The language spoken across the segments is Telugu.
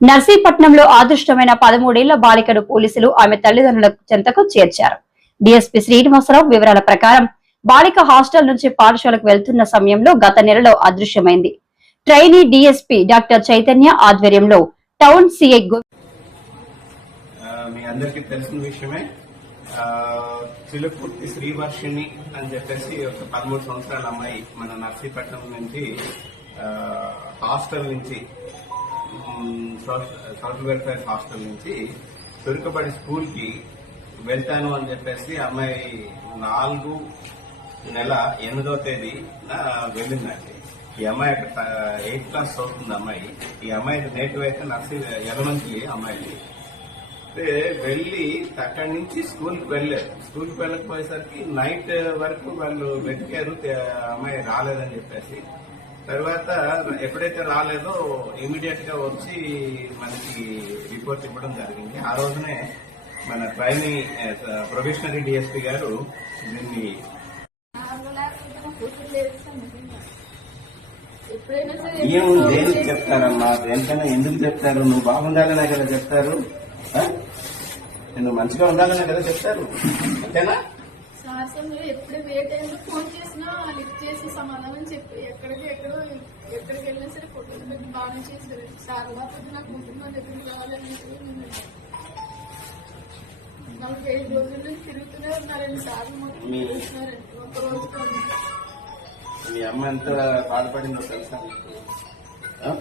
నర్సీపట్నంలో ఆదృష్టమైన పదమూడేళ్ళ బాలికను పోలీసులు ఆమె తల్లిదండ్రుల చెంతకు చేర్చారు. డిఎస్పీ శ్రీనివాసరావు వివరాల ప్రకారం బాలిక హాస్టల్ నుంచి పాఠశాలకు వెళ్తున్న సమయంలో గత నెలలో అదృశ్యమైంది. ట్రైనీ డిఎస్పీ డాక్టర్ చైతన్య ఆధ్వర్యంలో టౌన్ సిఐ మీ అందరికీ తెలిసిన విషయమే ఆ, శ్రీవర్షిణి అని చెప్పేసి ఒక పదమూడు సంవత్సరాల అమ్మాయి మన నర్సీపట్నం నుంచి హాస్టల్ నుంచి సోషల్ వెల్ఫేర్ హాస్టల్ నుంచి తురుకబడి స్కూల్కి వెళ్తాను అని చెప్పేసి అమ్మాయి నాలుగు నెల ఎనిమిదో తేదీ వెళ్ళిందండి. ఈ అమ్మాయి అక్కడ ఎయిత్ క్లాస్ చదువుతుంది అమ్మాయి. ఈ అమ్మాయి నేటివ్ అయితే నర్సీ ఎలమంచిలి అమ్మాయి అయితే వెళ్ళి అక్కడి నుంచి స్కూల్కి వెళ్ళారు. స్కూల్కి వెళ్ళకపోయేసరికి నైట్ వరకు వాళ్ళు వెతికారు అమ్మాయి రాలేదని చెప్పేసి తర్వాత ఎప్పుడైతే రాలేదో ఇమీడియట్గా వచ్చి మనకి రిపోర్ట్ ఇవ్వడం జరిగింది. ఆ రోజునే మన ట్రైనీ ప్రొఫెషనరీ డిఎస్పీ గారు దీన్ని ఏం దేనికి చెప్తారమ్మా? దేనికైనా ఎందుకు చెప్తారు? నువ్వు బాగుండాలనే కదా చెప్తారు? నువ్వు మంచిగా ఉండాలనే కదా చెప్తారు. అంతేనా? సాహసం ఎప్పుడు ఏ టైంలో ఫోన్ చేసినా లిఫ్ట్ చేసి సమాధానం చెప్పి ఎక్కడికి ఎక్కడో ఎక్కడికి వెళ్ళినా సరే ఫోటోలు పెట్టి బాగా చేశారు సార్ లేకపోతే నాకు ముఖ్యంగా దగ్గరికి రావాలని నలభై ఐదు రోజుల నుంచి తిరుగుతూనే ఉన్నారండి సార్ మొత్తం మీ- చూస్తున్నారండి ఒక రోజు కాదు. మీ అమ్మ ఎంత బాధపడిందో తెలుసా నీకు? ఆ?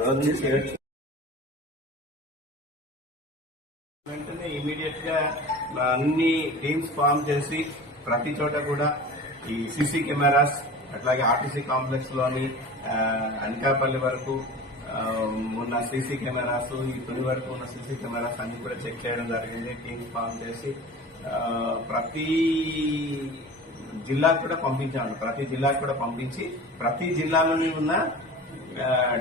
రోజు నుంచి వెంటనే ఇమీడియట్గా అన్ని టీమ్స్ ఫామ్ చేసి ప్రతి చోట కూడా ఈ సీసీ కెమెరాస్ అట్లాగే ఆర్టీసీ కాంప్లెక్స్లోని అనకాపల్లి వరకు ఉన్న సీసీ కెమెరాస్ ఈ తుని వరకు ఉన్న సీసీ కెమెరాస్ అన్ని కూడా చెక్ చేయడం జరిగింది. టీమ్స్ ఫామ్ చేసి ప్రతి జిల్లాకు కూడా పంపించాము ప్రతి జిల్లాకు కూడా పంపించి ప్రతి జిల్లాలోని ఉన్న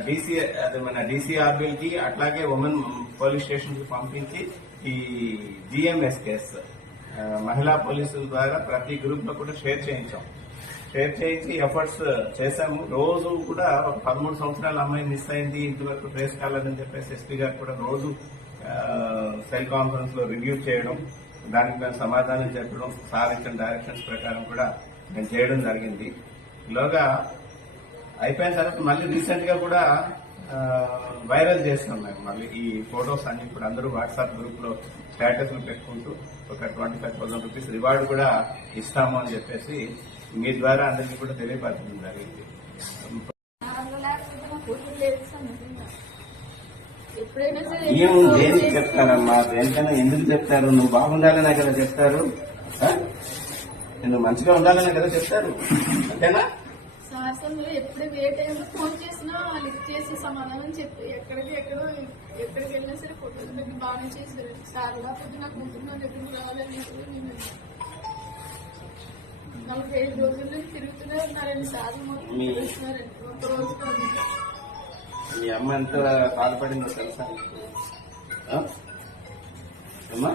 డీసీ అదే మన డీసీఆర్బీఎల్కి అట్లాగే ఉమెన్ పోలీస్ స్టేషన్కి పంపించి ఈ జిఎంఎస్ కేస్ మహిళా పోలీసుల ద్వారా ప్రతి గ్రూప్లో కూడా షేర్ చేయించాం. షేర్ చేయించి ఎఫర్ట్స్ చేశాము. రోజు కూడా ఒక పదమూడు సంవత్సరాల అమ్మాయి మిస్ అయింది ఇంతవరకు ట్రేస్ కాలేదని చెప్పేసి ఎస్పీ గారు కూడా రోజు సెల్ కాన్ఫరెన్స్లో రివ్యూ చేయడం దానికి మేము సమాధానం చెప్పడం సార్ ఇచ్చిన డైరెక్షన్స్ ప్రకారం కూడా మేము చేయడం జరిగింది. లోగా అయిపోయిన తర్వాత మళ్ళీ రీసెంట్గా కూడా వైరల్ చేస్తున్నాం మేము. మళ్ళీ ఈ ఫొటోస్ అన్ని ఇప్పుడు అందరూ వాట్సాప్ గ్రూప్లో స్టేటస్ పెట్టుకుంటూ ఒక twenty five thousand rupees reward కూడా ఇస్తాము అని చెప్పేసి మీ ద్వారా అందరికీ కూడా తెలియపరచడం జరిగింది. నాన్న ఏం దేనికి చెప్తారమ్మా దేనికైనా ఎందుకు చెప్తారు? నువ్వు బాగుండాలనే కదా చెప్తారు? నువ్వు మంచిగా ఉండాలనే కదా చెప్తారు? అంతేనా? సాహసంలో ఎప్పుడు ఏ టైంలో ఫోన్ చేసినా లిఫ్ట్ చేసి సమాధానం చెప్పి ఎక్కడికి ఎక్కడో ఎక్కడికి వెళ్ళినా సరే ఫోటోలు పెట్టి బాగా చేశారు. సార్ లేకపోతే నాకు ముఖ్యంగా దగ్గరికి రావాలని నేను నలభై ఐదు రోజుల నుంచి తిరుగుతూనే ఉన్నారండి. సార్ చూస్తున్నారండి ఒక రోజు. మీ అమ్మ ఎంత బాధపడిందో తెలుసా? అమ్మా?